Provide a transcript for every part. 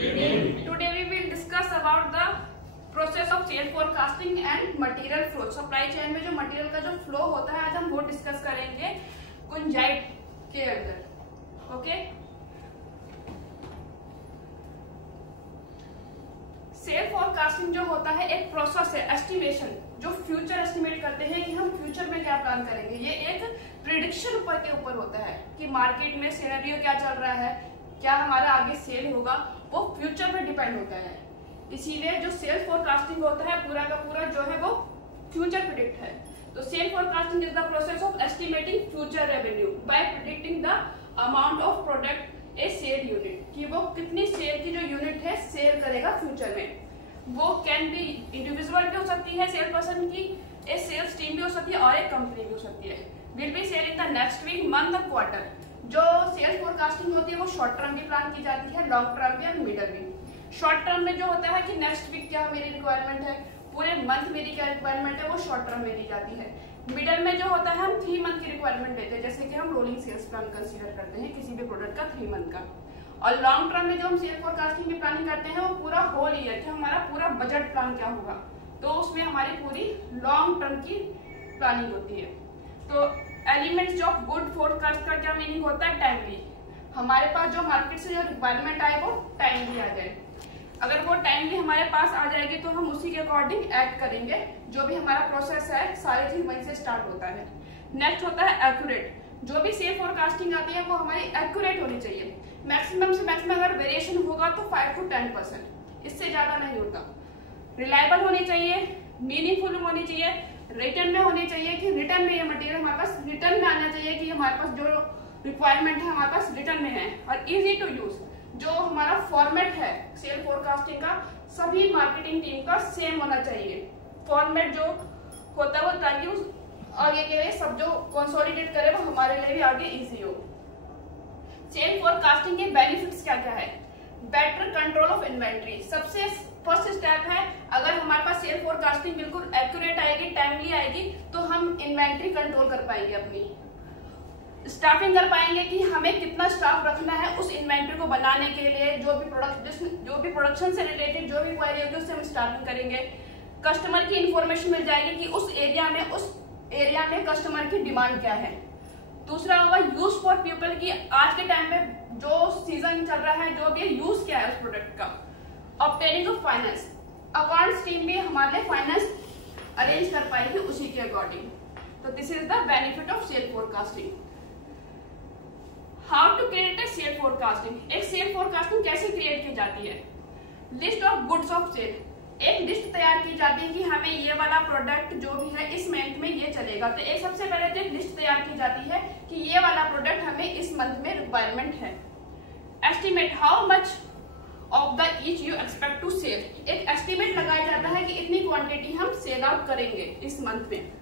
evening. Today we will discuss about the process of sale forecasting and material flow. Supply chain में जो material का जो flow होता है आज हम वो डिस्कस करेंगे गुंजाइट के अंदर. ओके. सेल फोरकास्टिंग जो होता है एक प्रोसेस है, एस्टिमेशन, जो फ्यूचर एस्टिमेट करते हैं कि हम फ्यूचर में क्या प्लान करेंगे. ये एक प्रिडिक्शन के ऊपर होता है कि मार्केट में सिनेरियो क्या चल रहा है, क्या हमारा आगे सेल होगा, वो फ्यूचर पे डिपेंड होता है. इसीलिए जो सेल फोरकास्टिंग होता है पूरा का पूरा जो है वो फ्यूचर प्रिडिक्ट है. तो sale forecasting is the process of estimating future revenue by predicting the amount of product a sale unit, कि वो कितनी सेल की जो यूनिट है सेल करेगा फ्यूचर में. वो कैन बी इंडिविजुअल भी हो सकती है सेल पर्सन की, एक सेल्स टीम भी हो सकती है और एक कंपनी भी हो सकती है. Will be sale in the next week, month और क्वार्टर. जो सेल्स फोरकास्टिंग होती है वो शॉर्ट टर्म भी प्लान की जाती है, लॉन्ग टर्म भी और मिडल भी. शॉर्ट टर्म में जो होता है कि नेक्स्ट वीक क्या मेरी रिक्वायरमेंट है, पूरे मंथ मेरी क्या रिक्वायरमेंट है, वो शॉर्ट टर्म में दी जाती है. मिडल में जो होता है हम 3 मंथ की रिक्वायरमेंट देते हैं, जैसे कि हम रोलिंग सेल्स प्लान कंसीडर करते हैं किसी भी प्रोडक्ट का 3 मंथ का. और लॉन्ग टर्म में जो हम सेल फोरकास्टिंग की प्लानिंग करते हैं वो पूरा होल ईयर कि हमारा पूरा बजट प्लान क्या होगा, तो उसमें हमारी पूरी लॉन्ग टर्म की प्लानिंग होती है. तो एलिमेंट्स ऑफ गुड फोरकास्ट का क्या मीनिंग होता है, टाइमली. हमारे पास जो मार्केट से जो रिक्वायरमेंट आए वो टाइमली आ जाए. अगर वो टाइमली हमारे पास आ जाएगी तो हम उसी के अकॉर्डिंग एक्ट करेंगे. जो भी हमारा प्रोसेस है सारी चीज वहीं से स्टार्ट होता है. नेक्स्ट होता है एक्यूरेट. जो भी सेल फोरकास्टिंग आती है वो हमारी एक्यूरेट होनी चाहिए. मैक्सिमम से मैक्सिमम अगर वेरिएशन होगा तो 5 to 10%, इससे ज्यादा नहीं होता. रिलायबल होनी चाहिए, मीनिंगफुल होनी चाहिए, रिटर्न में होनी चाहिए कि रिटर्न में ये मटेरियल हमारे पास रिटर्न में आना चाहिए कि हमारे पास जो रिक्वायरमेंट है हमारे पास रिटर्न में है. और इजी टू यूज. जो हमारा फॉर्मेट है सेल फोरकास्टिंग का सभी मार्केटिंग टीम का सेम होना चाहिए. फॉर्मेट जो होता है वो ताकि आगे के लिए सब जो कंसोलिडेट करे वो हमारे लिए भी आगे इजी हो. सेल फोरकास्टिंग के बेनिफिट्स क्या क्या है. Better control of inventory. सबसे फर्स्ट स्टेप है, अगर हमारे पास सेल फोरकास्टिंग बिल्कुल एक्यूरेट आएगी, टाइमली आएगी, तो हम इन्वेंट्री कंट्रोल कर पाएंगे, अपनी स्टाफिंग कर पाएंगे कि हमें कितना स्टाफ रखना है उस इन्वेंट्री को बनाने के लिए. जो भी प्रोडक्शन से रिलेटेड जो भी क्वारी होगी उससे हम स्टाफिंग करेंगे. कस्टमर की इंफॉर्मेशन मिल जाएगी कि उस एरिया में कस्टमर की डिमांड क्या है. दूसरा होगा यूज फॉर पीपल, की आज के टाइम में जो सीजन चल रहा है जो भी यूज क्या है उस प्रोडक्ट का. Obtaining of finance. Accounts team भी हमारे लिए फाइनेंस अरेंज कर पाएगी उसी के अकॉर्डिंग. तो this is the benefit of sale forecasting. How to create a sale forecasting. एक सेल फोरकास्टिंग कैसे क्रिएट की जाती है. List of goods of sale. एक लिस्ट तैयार की जाती है कि हमें ये वाला प्रोडक्ट जो भी है इस मंथ में ये चलेगा. तो एक सबसे पहले तो एक लिस्ट तैयार की जाती है कि ये वाला प्रोडक्ट हमें इस मंथ में रिक्वायरमेंट है. Estimate how much of the each you expect to sell. एक एस्टिमेट लगाया जाता है कि इतनी क्वांटिटी हम सेल आउट करेंगे इस मंथ में.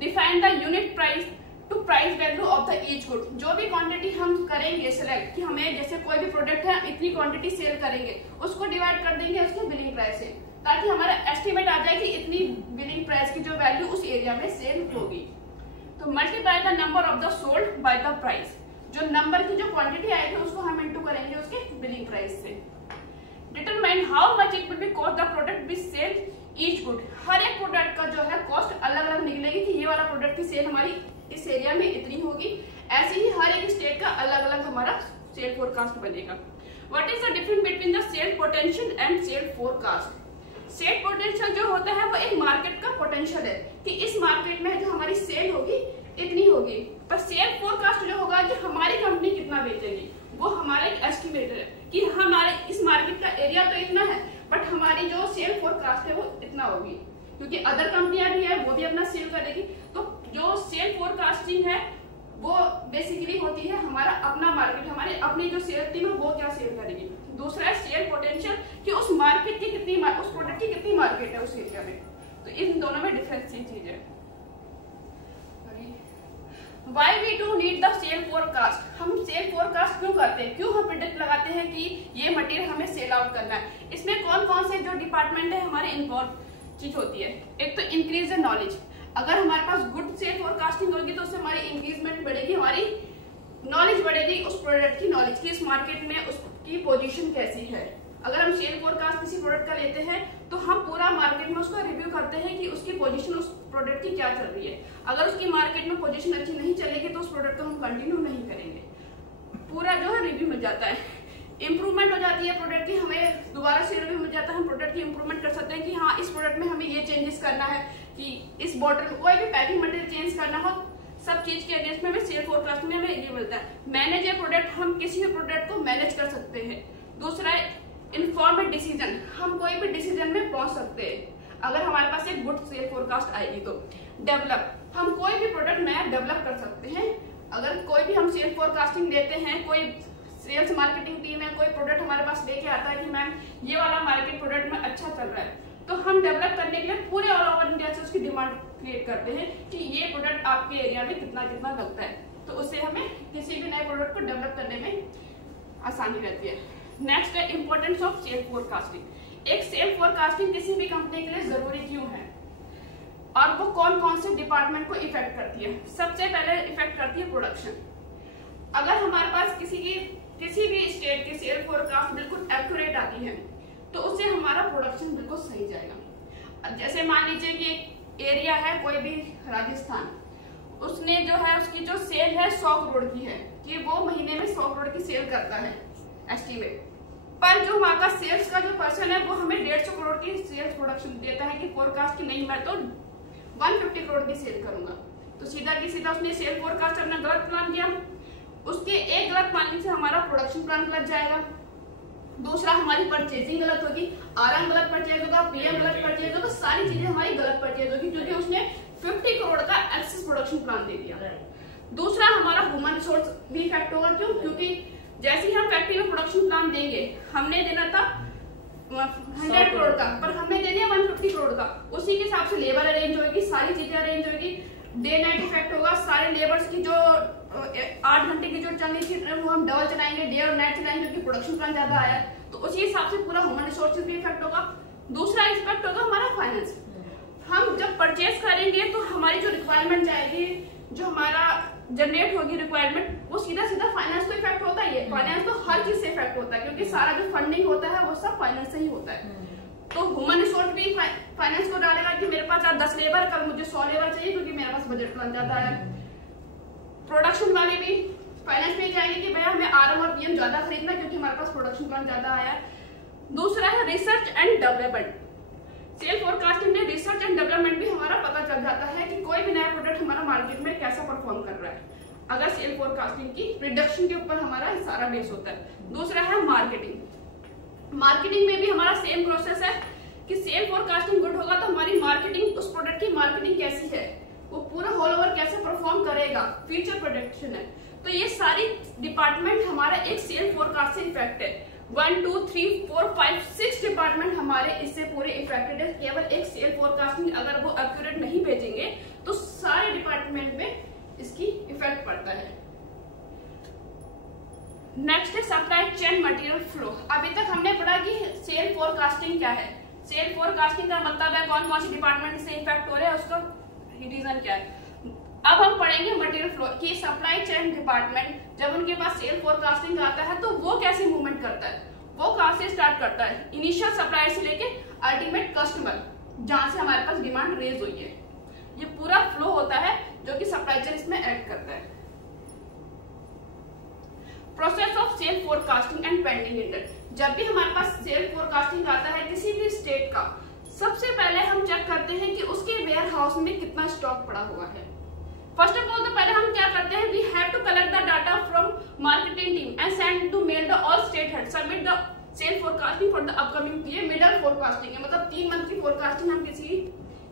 Define the unit price to price value of the each good. जो भी क्वांटिटी हम करेंगे सिलेक्ट कि हमें जैसे कोई भी प्रोडक्ट है इतनी क्वांटिटी सेल करेंगे, उसको डिवाइड कर देंगे उसके बिलिंग प्राइस से, ताकि हमारा एस्टिमेट आ जाए कि इतनी बिलिंग प्राइस की जो वैल्यू उस एरिया में सेल होगी. तो multiply the number of the sold by the price. जो नंबर की जो क्वांटिटी आएगी उसको हम इनटू करेंगे उसके बिलिंग प्राइस से. Determine how much it will be cost the product be sale each good. हर एक प्रोडक्ट का जो है कॉस्ट अलग अलग निकलेगी कि ये वाला प्रोडक्ट की सेल हमारी इस एरिया में इतनी होगी. ऐसे ही हर एक स्टेट का अलग अलग हमारा सेल फोरकास्ट बनेगा. What is the difference between the sale potential and sale forecast. Sale potential जो होता है वो एक मार्केट का पोटेंशियल है कि इस मार्केट में जो हमारी सेल होगी इतनी होगी. पर सेल फोरकास्ट जो होगा कि हमारी कंपनी कितना बेचेगी, वो हमारा एक एस्टिमेटर है कि हमारे इस मार्केट का एरिया तो इतना है बट हमारी जो सेल फोरकास्ट है वो इतना होगी, क्योंकि अदर कंपनियां भी है वो भी अपना सेल करेगी. तो जो सेल फोरकास्टिंग है वो बेसिकली होती है हमारा अपना मार्केट, हमारी अपनी जो सेल टीम है वो क्या सेल करेगी. दूसरा है सेल पोटेंशियल कि उस मार्केट की कितनी, उस प्रोडक्ट की कितनी मार्केट है उस एरिया में. तो इन दोनों में डिफरेंस ये चीज है. Why we do need the sale forecast. हम सेल फोरकास्ट क्यों करते हैं, क्यों हम प्रिडिक्ट लगाते हैं कि ये मटेरियल हमें सेल आउट करना है. इसमें कौन कौन से जो डिपार्टमेंट है हमारे इन्वॉल्व चीज होती है. एक तो इंक्रीज द नॉलेज. अगर हमारे पास गुड सेल फोरकास्टिंग होगी तो उससे हमारी इंक्रीजमेंट बढ़ेगी, हमारी नॉलेज बढ़ेगी उस प्रोडक्ट की नॉलेज की, इस मार्केट में उसकी पोजीशन कैसी है. अगर हम सेल फोरकास्ट किसी प्रोडक्ट का लेते हैं तो हम पूरा मार्केट में उसका रिव्यू करते हैं कि उसकी पोजीशन उस प्रोडक्ट की क्या चल रही है। अगर उसकी मार्केट में पोजीशन अच्छी नहीं चलेगी तो उस प्रोडक्ट को हम कंटिन्यू नहीं करेंगे। पूरा जो है रिव्यू मिल जाता है, इंप्रूवमेंट हो जाती है प्रोडक्ट की, हमें दोबारा से रिव्यू मिल जाता है, हम प्रोडक्ट की इंप्रूवमेंट कर सकते हैं कि हाँ इस प्रोडक्ट में हमें ये चेंजेस करना है, कि इस बॉटल कोई भी पैकिंग मटेरियल चेंज करना हो, सब चीज के अगेंस्ट में हमें सेल फोरकास्ट में हमें ये मिलता है। मैनेज ए प्रोडक्ट, हम किसी भी प्रोडक्ट को मैनेज कर सकते हैं। दूसरा इन्फॉर्मेड डिसीजन, हम कोई भी डिसीजन में पहुंच सकते हैं अगर हमारे पास एक गुड सेल फोरकास्ट आएगी तो। डेवलप, हम कोई भी प्रोडक्ट नया डेवलप कर सकते हैं। अगर कोई भी हम सेल फोरकास्टिंग देते हैं, कोई सेल्स मार्केटिंग टीम है, कोई प्रोडक्ट हमारे पास लेके आता है कि मैम ये वाला मार्केट प्रोडक्ट में अच्छा चल रहा है, तो हम डेवलप करने के लिए पूरे ऑल ओवर इंडिया से उसकी डिमांड क्रिएट करते हैं कि ये प्रोडक्ट आपके एरिया में कितना कितना लगता है, तो उससे हमें किसी भी नए प्रोडक्ट को डेवलप करने में आसानी रहती है। नेक्स्ट है इंपॉर्टेंस ऑफ सेल फोरकास्टिंग। एक सेल फोरकास्टिंग किसी भी कंपनी के लिए जरूरी क्यों है और वो कौन कौन से डिपार्टमेंट को इफेक्ट करती है। सबसे पहले इफेक्ट करती है प्रोडक्शन। अगर हमारे पास किसी भी स्टेट की सेल फोरकास्ट बिल्कुल एक्यूरेट आती है तो उससे हमारा प्रोडक्शन बिल्कुल सही जाएगा। अब जैसे मान लीजिए कि एक एरिया है कोई भी राजस्थान, उसने जो है उसकी जो सेल है 100 करोड़ की है कि वो महीने में 100 करोड़ की सेल करता है एस्टिमेट, पर जो वहां का सेल्स का जो पर्सन है वो हमें 150 करोड़ की सेल्स प्रोडक्शन देता है कि फोरकास्ट की नहीं मैं तो 150 करोड़ की सेल करूंगा। तो सीधा की सीधा उसने सेल फोरकास्ट अपना गलत प्लान किया, उसके एक गलत प्लानिंग से हमारा प्रोडक्शन प्लान गलत जाएगा। दूसरा हमारी परचेजिंग गलत होगी, आरएम गलत परचेज होगा, पीएम गलत परचेज होगा, सारी चीजें हमारी गलत परचेज होगी क्योंकि उसने 50 करोड़ का एक्सेस प्रोडक्शन प्लान दे दिया। दूसरा हमारा ह्यूमन रिसोर्स भी इफेक्ट होगा, क्यों? क्योंकि जैसे ही हम फैक्ट्री में प्रोडक्शन प्लान देंगे, हमने देना था 100 करोड़ का पर हमने दे दिया 150 करोड़ का, उसी के हिसाब से लेबर अरेंज होगी, सारी चीजें अरेंज होगी, डे नाइट इफेक्ट होगा, सारे लेबर्स की जो 8 घंटे की जो चलनी थी वो हम डबल चलाएंगे, डे और नाइट चलाएंगे क्योंकि प्रोडक्शन प्लान ज्यादा आया है, तो उसी हिसाब से पूरा ह्यूमन रिसोर्सेज भी इफेक्ट होगा। दूसरा इफेक्ट होगा हमारा फाइनेंस। हम जब परचेज करेंगे तो हमारी जो रिक्वायरमेंट जाएगी, जो हमारा जनरेट होगी रिक्वायरमेंट, वो सीधा सीधा फाइनेंस को इफेक्ट होता है। फाइनेंस तो हर चीज से इफेक्ट होता है क्योंकि सारा जो फंडिंग होता है वो सब फाइनेंस से ही होता है। तो ह्यूमन रिसोर्स भी फाइनेंस को डालेगा कि मेरे पास 10 लेबर, कल मुझे 100 लेबर चाहिए क्योंकि मेरे पास बजट प्लान ज्यादा है। प्रोडक्शन वाले भी फाइनेंस में जाएंगे कि भैया हमें आरएम और पीएम ज्यादा खरीदना क्योंकि हमारे पास प्रोडक्शन प्लान ज्यादा आया है। दूसरा है research and development. Sale forecasting में रिसर्च एंड डेवलपमेंट भी हमारा पता चल जाता है कि कोई भी नया प्रोडक्ट हमारा मार्केट में कैसा परफॉर्म कर रहा है, अगर सेल फोरकास्टिंग की प्रिडिक्शन के ऊपर हमारा सारा बेस होता है। दूसरा है मार्केटिंग। मार्केटिंग में भी हमारा सेम प्रोसेस है कि सेल फोरकास्टिंग गुड होगा तो हमारी मार्केटिंग, उस प्रोडक्ट की मार्केटिंग कैसी है, वो पूरा होल ओवर कैसे परफॉर्म करेगा, फ्यूचर प्रोडक्शन है। तो ये सारी डिपार्टमेंट हमारा एक सेल फोरकास्ट से इफेक्ट है। 1 2 3 4 5 6 डिपार्टमेंट हमारे इससे पूरे इफेक्टेड है। केवल एक सेल फोरकास्टिंग अगर वो एक्यूरेट नहीं भेजेंगे तो सारे डिपार्टमेंट में इसकी इफेक्ट पड़ता है। नेक्स्ट है सप्लाई चेन मटेरियल फ्लो। अभी तक हमने पढ़ा कि सेल फोरकास्टिंग क्या है। सेल फोरकास्टिंग का मतलब है कौन कौन सी डिपार्टमेंट से इफेक्ट हो रहे हैं, उसका रीजन क्या है। अब हम पढ़ेंगे मटेरियल फ्लो की सप्लाई चेन डिपार्टमेंट जब उनके पास सेल फोरकास्टिंग आता है तो वो कैसे मूवमेंट करता है, वो कहां से स्टार्ट करता है, इनिशियल सप्लायर से लेके अल्टीमेट कस्टमर जहां से हमारे पास डिमांड रेज हुई है। ये पूरा फ्लो होता है जो कि सप्लाई चेन इसमें ऐड करता है। Process of sale forecasting and pending index. जब भी हमारे पास सेल फोरकास्टिंग आता है किसी भी स्टेट का, सबसे पहले हम चेक करते हैं कि उसके वेयर हाउस में कितना स्टॉक पड़ा हुआ है। फर्स्ट ऑफ ऑल तो पहले हम क्या करते हैं, we have to collect the data from marketing team and send to mail the all state head submit the sale forecasting for the upcoming year. Middle forecasting है, मतलब 3 मंथ की forecasting हम किसी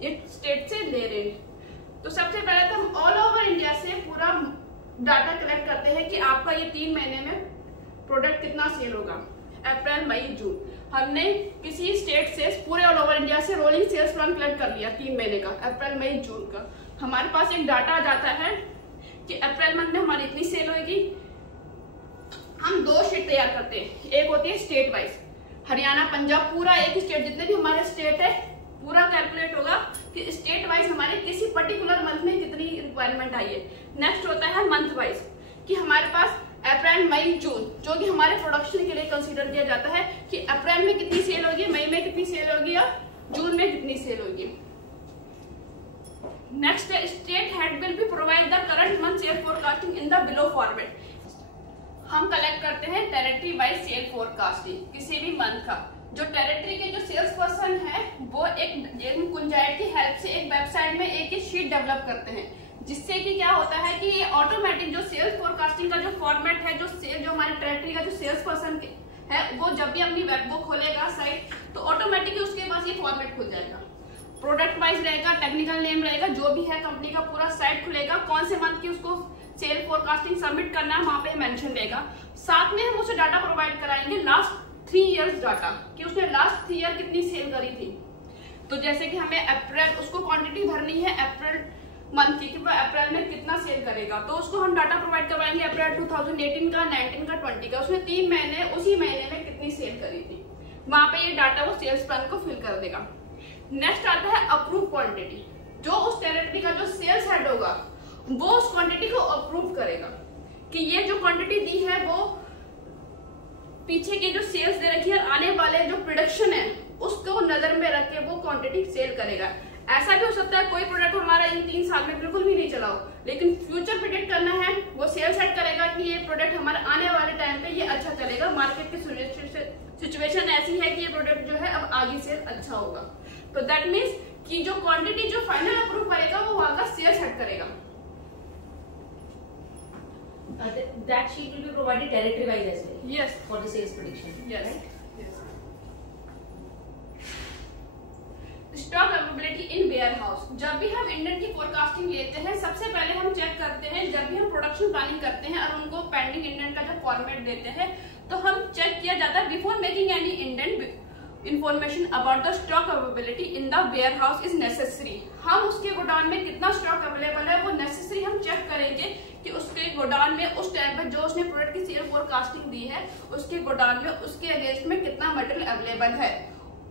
एक स्टेट से ले रहे हैं। तो सबसे पहले तो हम ऑल ओवर इंडिया से पूरा डाटा कलेक्ट करते हैं कि आपका ये 3 महीने में प्रोडक्ट कितना सेल होगा, अप्रैल मई जून। हमने किसी स्टेट से पूरे ऑल ओवर इंडिया से रोलिंग सेल्स प्लान कलेक्ट कर लिया 3 महीने का, अप्रैल मई जून का। हमारे पास एक डाटा आ जाता है कि अप्रैल मंथ में हमारी इतनी सेल होगी। हम 2 शीट तैयार करते हैं, एक होती है स्टेट वाइज, हरियाणा पंजाब पूरा एक स्टेट, जितने भी हमारे स्टेट है पूरा कैलकुलेट होगा कि स्टेट वाइज हमारे किसी पर्टिकुलर मंथ में कितनी रिक्वायरमेंट आई है। नेक्स्ट होता है मंथ वाइज कि हमारे पास अप्रैल, मई, जून, जो कि हमारे प्रोडक्शन के लिए कंसीडर किया जाता है कि अप्रैल में कितनी सेल होगी, मई में कितनी सेल होगी और जून में कितनी सेल होगी। नेक्स्ट है state head will be provide the current month sale forecasting in the below format. हम कलेक्ट करते हैं टेरिटरी वाइज सेल फोरकास्टिंग किसी भी मंथ का। जो टेरिटरी के जो सेल्स पर्सन है वो एक कुंजाइट की हेल्प से एक वेबसाइट में एक शीट डेवलप करते हैं, जिससे कि क्या होता है कि ये ऑटोमेटिक जो सेल्स फोरकास्टिंग का जो फॉर्मेट है, जो हमारे टेरिटरी का जो सेल्स पर्सन है वो जब भी अपनी वेब को खोलेगा साइट, तो ऑटोमेटिकली उसके पास ये फॉर्मेट खुल जाएगा। प्रोडक्ट वाइज रहेगा, टेक्निकल नेम रहेगा, जो भी है कंपनी का पूरा साइट खुलेगा, कौन से मंथ की उसको सेल फोरकास्टिंग सबमिट करना है वहां पे मेंशन रहेगा। साथ में हम उसे डाटा प्रोवाइड कराएंगे लास्ट 3 इयर्स डाटा, कि उसने लास्ट 3 ईयर कितनी सेल करी थी। तो जैसे कि हमें अप्रैल उसको क्वांटिटी भरनी है अप्रैल मंथ की, कि वो अप्रैल में कितना सेल करेगा, तो उसको हम डाटा प्रोवाइड करवाएंगे अप्रैल 2018 का, 19 का, 20 का, उसने 3 महीने उसी महीने में कितनी सेल करी थी, वहां पे ये डाटा वो सेल्स प्लान को फिल कर देगा। नेक्स्ट आता है अप्रूव क्वांटिटी। जो उस टेरिटरी का जो सेल्स हेड होगा वो उस क्वांटिटी को अप्रूव करेगा कि ये जो क्वांटिटी दी है वो पीछे के जो सेल्स दे रखी है, आने वाले जो प्रोडक्शन है उसको नजर में रख के वो क्वांटिटी सेल करेगा। ऐसा भी हो सकता है कोई प्रोडक्ट हमारा इन 3 साल में बिल्कुल भी नहीं चला हो, लेकिन फ्यूचर प्रेडिक्ट करना है, वो सेल्स सेट करेगा कि ये प्रोडक्ट हमारे आने वाले टाइम पे ये अच्छा चलेगा, मार्केट की सिचुएशन ऐसी है कि ये प्रोडक्ट जो है अब आगे से अच्छा होगा। तो दैट मीन्स कि जो क्वांटिटी जो फाइनल अप्रूव करेगा वो वहां का सेल्स सेट करेगा। That sheet will be provided territory wise as well. Yes. For the sales prediction. Yes. Right? Yes. Stock availability in warehouse. जब भी हम इंडेंट की फोरकास्टिंग लेते हैं सबसे पहले हम चेक करते हैं, जब भी हम प्रोडक्शन प्लानिंग करते हैं और उनको पेंडिंग इंडेंट का जब फॉर्मेट देते हैं तो हम चेक किया जाता है before making any indent information about the stock availability in the warehouse is necessary. हम उसके गोडाउन में कितना स्टॉक अवेलेबल है वो नेसेसरी हम चेक करेंगे कि उसके गोडाउन में उस टाइम पर जो उसने प्रोडक्ट की सेल फोरकास्टिंग दी है उसके गोडाउन में उसके अगेंस्ट में कितना मटेरियल अवेलेबल है।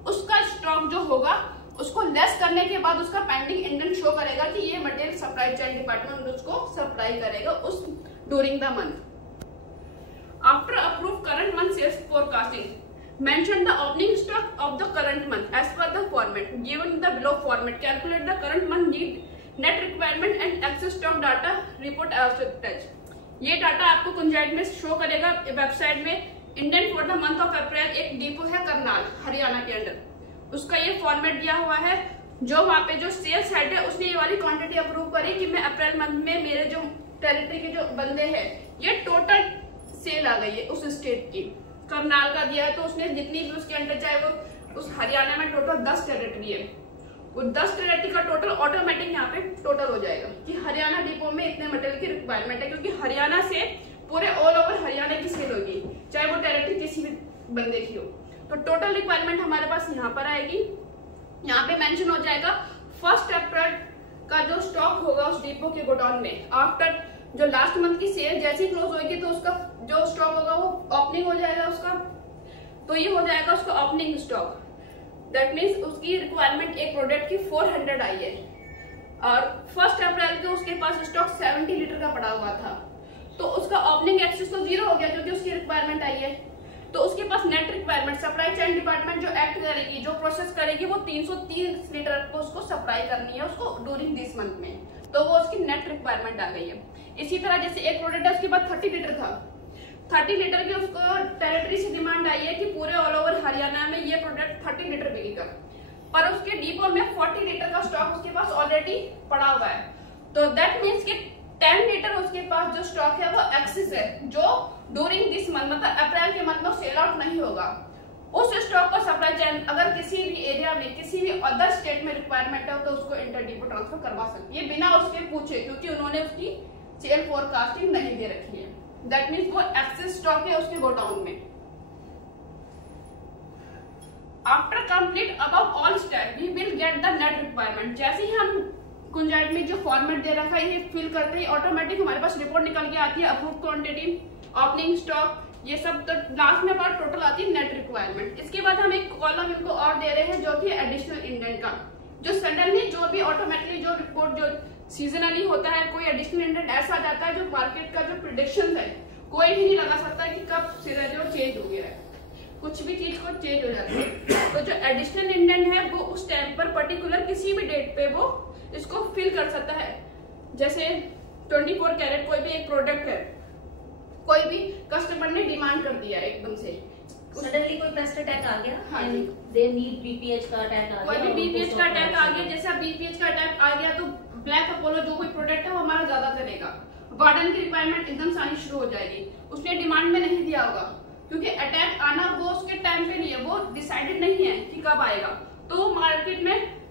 उसका स्टॉक जो होगा उसको लेस करने के बाद उसका पेंडिंग इंडेंट शो करेगा कि ये मटेरियल सप्लाई चेन डिपार्टमेंट उसको सप्लाई करेगा उस during the month. After approve current month sales forecasting, mention the opening stock of the current month as per the format given the below format. Calculate the current month need, net requirement and excess stock data report as attached. ये data आपको कुंजाइट में show करेगा website में। Indent for the month of April एक depot है करनाल हरियाणा के under, उसका ये फॉर्मेट दिया हुआ है। जो वहाँ पे जो सेल्स हेड है उसने ये वाली क्वांटिटी अप्रूव करी कि मैं अप्रैल मंथ में मेरे जो टेरिटरी के जो बंदे हैं ये टोटल सेल आ गई है उस स्टेट की। करनाल का दिया है तो उसने जितनी भी उसके अंडर, चाहे वो उस हरियाणा में टोटल 10 टेरिटरी है, वो 10 टेरिटरी का टोटल ऑटोमेटिक यहाँ पे टोटल हो जाएगा कि हरियाणा डिपो में इतने मटेरियल की रिक्वायरमेंट है, क्योंकि हरियाणा से पूरे ऑल ओवर हरियाणा की सेल होगी चाहे वो टेरिटरी किसी भी बंदे की हो। तो टोटल रिक्वायरमेंट हमारे पास यहाँ पर आएगी, यहाँ पे मेंशन हो जाएगा 1 अप्रैल का जो स्टॉक होगा उस डिपो के गोडाउन में। आफ्टर जो लास्ट मंथ की सेल जैसी क्लोज होगी तो उसका जो स्टॉक होगा वो ओपनिंग हो जाएगा उसका, तो ये हो जाएगा उसका ओपनिंग स्टॉक। दैट मीन्स उसकी रिक्वायरमेंट एक प्रोडक्ट की 400 आई है और 1 अप्रैल को उसके पास स्टॉक 70 लीटर का पड़ा हुआ था, तो उसका ओपनिंग एक्सेस तो 0 हो गया क्योंकि उसकी रिक्वायरमेंट आई है। तो उसके पास net requirement supply chain department जो एक्ट करेगी, जो प्रोसेस करेगी, वो 330 लीटर को उसको सप्लाई करनी है उसको ड्यूरिंग दिस मंथ में, तो वो उसकी नेट रिक्वायरमेंट आ गई है। इसी तरह जैसे एक प्रोडक्ट है उसके पास 30 लीटर था, 30 लीटर की उसको टेरिटरी से डिमांड आई है कि पूरे ऑल ओवर हरियाणा में ये प्रोडक्ट 30 लीटर बिकेगा, पर उसके डिपो में 40 लीटर का स्टॉक उसके पास ऑलरेडी पड़ा हुआ है। तो दैट मीन्स कि 10 लीटर उसके पास जो स्टॉक है वो एक्सेस है, जो ड्यूरिंग दिस मंथ मतलब अप्रैल के मंथ में सेल आउट नहीं होगा। उस स्टॉक का सप्लाई चेन अगर किसी भी एरिया में किसी भी अदर स्टेट में रिक्वायरमेंट है तो उसको इंटर डिपो ट्रांसफर करवा सकती है बिना उसके पूछे, क्योंकि उन्होंने उसकी सेल फोरकास्टिंग नहीं दे रखी है। दैट मीन्स वो एक्सेस स्टॉक है उसके गोडाउन में। After complete above all step we will get the net requirement. जैसे ही हम कुंजाइट में जो फॉर्मेट दे रखा है ये फिल करते ही ऑटोमेटिक हमारे पास रिपोर्ट निकल के आती है, अप्रूव क्वांटिटी, ओपनिंग स्टॉक, ये सब। तो लास्ट में बात टोटल आती है नेट रिक्वायरमेंट। इसके बाद हम एक कॉलम इनको और दे रहे हैं जो कि एडिशनल इंडेंट का, जो सडनली जो भी ऑटोमेटिकली जो रिपोर्ट जो सीजनली होता है, कोई एडिशनल इंडेंट ऐसा आ जाता है जो मार्केट का जो प्रेडिक्शन है, कोई भी नहीं लगा सकता कि कब सिनेरियो चेंज हो गया है, कुछ भी चीज को चेंज हो जाता है। तो जो एडिशनल इंडेंट है वो उस टाइम पर पर्टिकुलर किसी भी डेट पे वो इसको फिल कर सकता है। जैसे 24 कैरेट कोई भी एक प्रोडक्ट है, कोई भी कस्टमर ने डिमांड कर दिया एकदम से, सडनली कोई पेस्ट अटैक आ गया, हाँ, दे नीड बीपीएच का अटैक आ गया, कोई भी बीपीएच का अटैक आ गया, जैसे बीपीएच का अटैक आ गया तो ब्लैक अपोलो जो कोई प्रोडक्ट है वो हमारा ज्यादा चलेगा, वार्डन की रिक्वायरमेंट एकदम से आनी शुरू हो जाएगी। उसने डिमांड में नहीं दिया होगा, क्योंकि अटैक आना वो उसके टाइम पे नहीं है, वो डिसाइडेड नहीं है कि कब आएगा। तो मार्केट में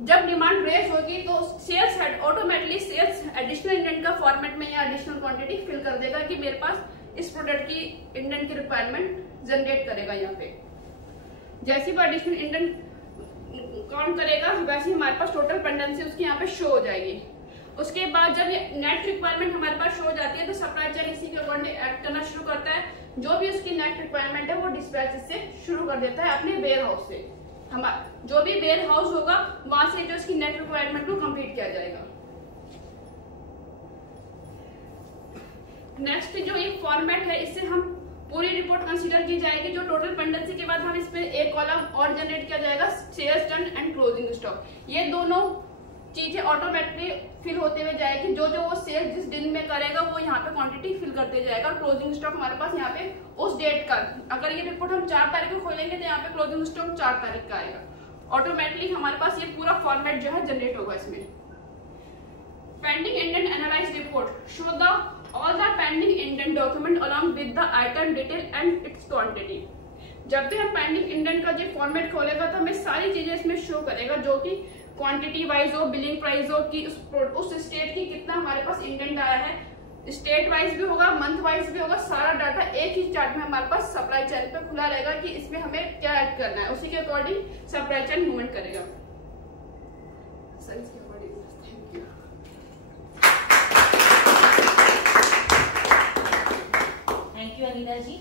जब डिमांड रेस होगी तो sales head automatically sales additional indent का फॉर्मेट में या एडिशनल क्वांटिटी फिल कर देगा कि मेरे पास इस प्रोडक्ट की इंडेंट की रिक्वायरमेंट जनरेट करेगा। यहाँ पे जैसे भी एडिशनल इंडेंट काउंट करेगा वैसे हमारे पास टोटल पेंडेंसी उसकी यहाँ पे शो हो जाएगी। उसके बाद जब ये नेट रिक्वायरमेंट हमारे पास शो हो जाती है तो सप्लाई चेन इसी के अकॉर्डिंग एक्ट करना शुरू करता है। जो भी उसकी नेट रिक्वायरमेंट है वो डिस्पैच से शुरू कर देता है अपने वेयर हाउस से। हमारा जो भी वेयर हाउस होगा वहां से जो इसकी नेट रिक्वायरमेंट को कंप्लीट किया जाएगा। नेक्स्ट जो ये फॉर्मेट है इससे हम पूरी रिपोर्ट कंसीडर की जाएगी। जो टोटल पेंडेंसी के बाद हम इसमें एक कॉलम और जनरेट किया जाएगा, sales done and closing stock. ये दोनों चीजें ऑटोमेटिकली फिल होते हुए जाएगी। जो जो वो सेल जिस दिन में करेगा वो यहाँ पे क्वांटिटी फिल करते जाएगा। और क्लोजिंग स्टॉक हमारे पास यहाँ पे उस डेट का, अगर ये रिपोर्ट हम 4 तारीख को खोलेंगे तो यहाँ पे क्लोजिंग स्टॉक 4 तारीख का आएगा। ऑटोमेटिकली हमारे पास ये पूरा फॉर्मेट जो है जनरेट होगा। इसमें pending indent analyse report show the all the pending indent document along with the item detail and its quantity। जब भी हम पेंडिंग इंडेंट का जो फॉर्मेट खोलेगा तो हमें सारी चीजें इसमें शो करेगा, जो कि क्वांटिटी वाइज हो, बिलिंग प्राइस हो, कि उस स्टेट की कितना हमारे पास इंडेंट आया है, स्टेट वाइज भी होगा, मंथ वाइज भी होगा। सारा डाटा एक ही चार्ट में हमारे पास सप्लाई चेन पे खुला रहेगा कि इसमें हमें क्या ऐड करना है, उसी के अकॉर्डिंग सप्लाई चेन मूवमेंट करेगा। Thank you Anita ji.